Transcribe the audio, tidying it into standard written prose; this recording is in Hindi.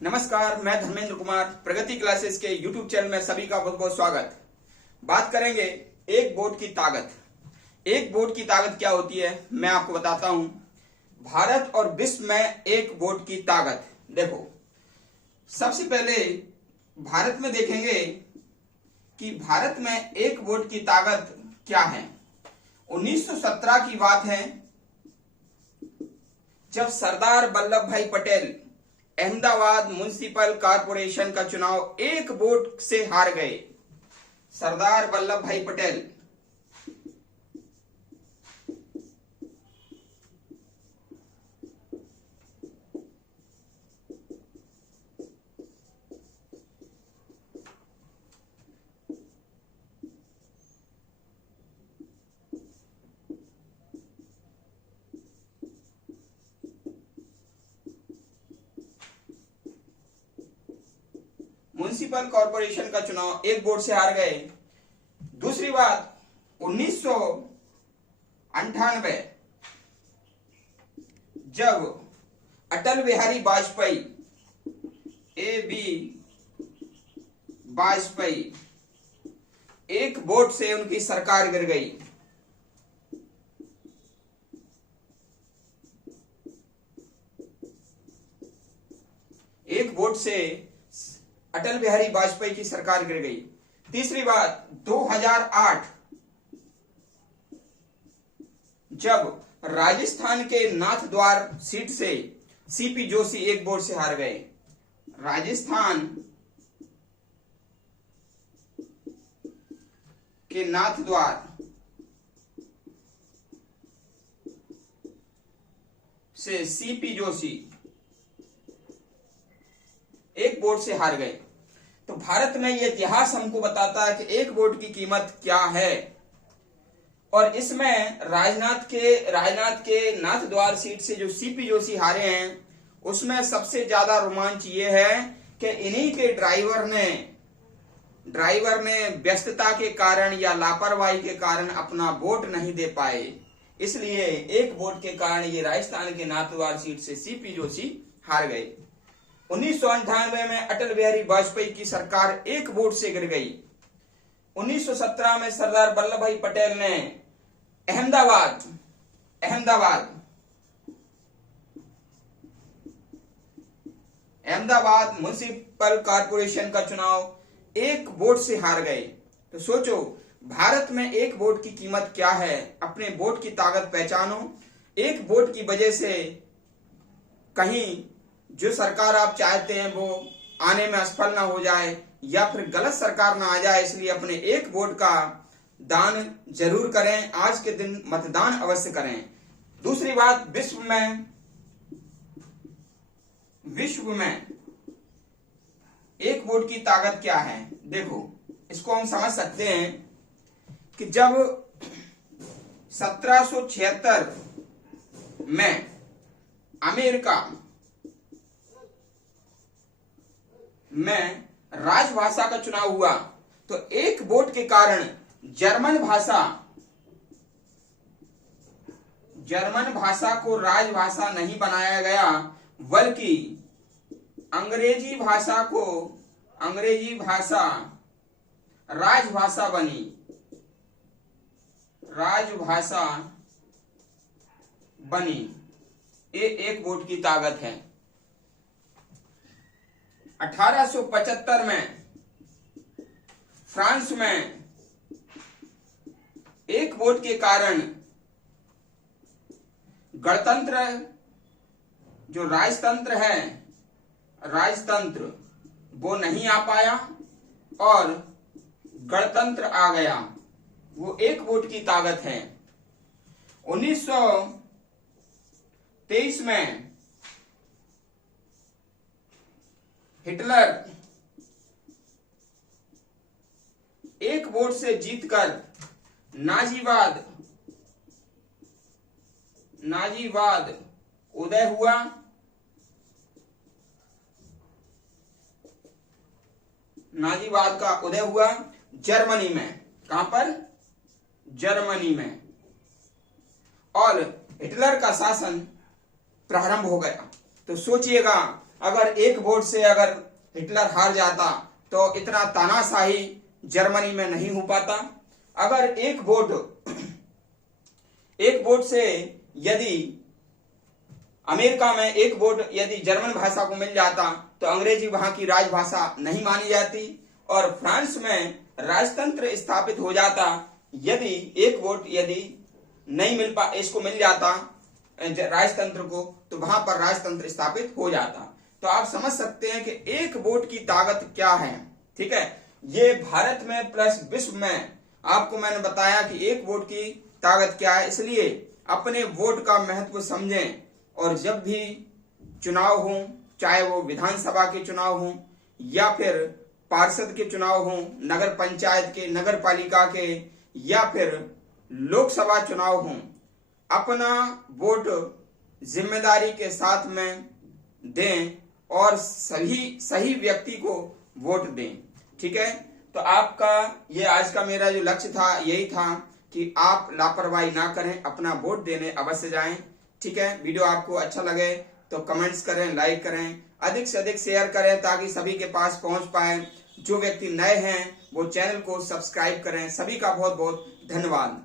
नमस्कार, मैं धर्मेंद्र कुमार प्रगति क्लासेस के YouTube चैनल में सभी का बहुत बहुत स्वागत। बात करेंगे एक वोट की ताकत। एक वोट की ताकत क्या होती है मैं आपको बताता हूं। भारत और विश्व में एक वोट की ताकत। देखो, सबसे पहले भारत में देखेंगे कि भारत में एक वोट की ताकत क्या है। 1917 की बात है, जब सरदार वल्लभ भाई पटेल अहमदाबाद म्युनिसिपल कॉरपोरेशन का चुनाव एक वोट से हार गए। सरदार वल्लभ भाई पटेल म्युनिसिपल कॉरपोरेशन का चुनाव एक वोट से हार गए। दूसरी बात, 1998 जब अटल बिहारी वाजपेयी वाजपेयी एक वोट से उनकी सरकार गिर गई। एक वोट से अटल बिहारी वाजपेयी की सरकार गिर गई। तीसरी बात, 2008 जब राजस्थान के नाथद्वार सीट से सीपी जोशी एक वोट से हार गए। राजस्थान के नाथद्वार से सीपी जोशी एक वोट से हार गए। तो भारत में यह इतिहास हमको बताता है कि एक वोट की कीमत क्या है। और इसमें राजनाथ के नाथद्वार सीट से जो सीपी जोशी हारे हैं, उसमें सबसे ज्यादा रोमांच ये है कि इन्हीं के ड्राइवर ने व्यस्तता के कारण या लापरवाही के कारण अपना वोट नहीं दे पाए, इसलिए एक वोट के कारण ये राजस्थान के नाथद्वार सीट से सीपी जोशी हार गए। 1998 में अटल बिहारी वाजपेयी की सरकार एक वोट से गिर गई। 1917 में सरदार वल्लभ भाई पटेल ने अहमदाबाद म्युनिसिपल कॉरपोरेशन का चुनाव एक वोट से हार गए। तो सोचो, भारत में एक वोट की कीमत क्या है। अपने वोट की ताकत पहचानो। एक वोट की वजह से कहीं जो सरकार आप चाहते हैं वो आने में असफल ना हो जाए या फिर गलत सरकार ना आ जाए, इसलिए अपने एक वोट का दान जरूर करें। आज के दिन मतदान अवश्य करें। दूसरी बात, विश्व में एक वोट की ताकत क्या है। देखो, इसको हम समझ सकते हैं कि जब 1776 में अमेरिका में राजभाषा का चुनाव हुआ, तो एक वोट के कारण जर्मन भाषा को राजभाषा नहीं बनाया गया, बल्कि अंग्रेजी भाषा राजभाषा बनी। ये एक वोट की ताकत है। 1875 में फ्रांस में एक वोट के कारण गणतंत्र, जो राजतंत्र वो नहीं आ पाया और गणतंत्र आ गया। वो एक वोट की ताकत है। 1923 में हिटलर एक वोट से जीतकर नाजीवाद उदय हुआ। नाजीवाद का उदय हुआ जर्मनी में। कहां पर? जर्मनी में। और हिटलर का शासन प्रारंभ हो गया। तो सोचिएगा अगर एक वोट से अगर हिटलर हार जाता तो इतना तानाशाही जर्मनी में नहीं हो पाता। अगर एक वोट से यदि अमेरिका में एक वोट यदि जर्मन भाषा को मिल जाता तो अंग्रेजी वहां की राजभाषा नहीं मानी जाती। और फ्रांस में राजतंत्र स्थापित हो जाता यदि एक वोट यदि नहीं इसको मिल जाता राजतंत्र को, तो वहां पर राजतंत्र स्थापित हो जाता। तो आप समझ सकते हैं कि एक वोट की ताकत क्या है। ठीक है, ये भारत में प्लस विश्व में आपको मैंने बताया कि एक वोट की ताकत क्या है। इसलिए अपने वोट का महत्व समझें और जब भी चुनाव हो, चाहे वो विधानसभा के चुनाव हो या फिर पार्षद के चुनाव हो, नगर पंचायत के, नगर पालिका के या फिर लोकसभा चुनाव हो, अपना वोट जिम्मेदारी के साथ में दें और सही व्यक्ति को वोट दें। ठीक है, तो आपका ये आज का मेरा जो लक्ष्य था यही था कि आप लापरवाही ना करें, अपना वोट देने अवश्य जाएं। ठीक है, वीडियो आपको अच्छा लगे तो कमेंट्स करें, लाइक करें, अधिक से अधिक शेयर करें ताकि सभी के पास पहुंच पाए। जो व्यक्ति नए हैं वो चैनल को सब्सक्राइब करें। सभी का बहुत बहुत धन्यवाद।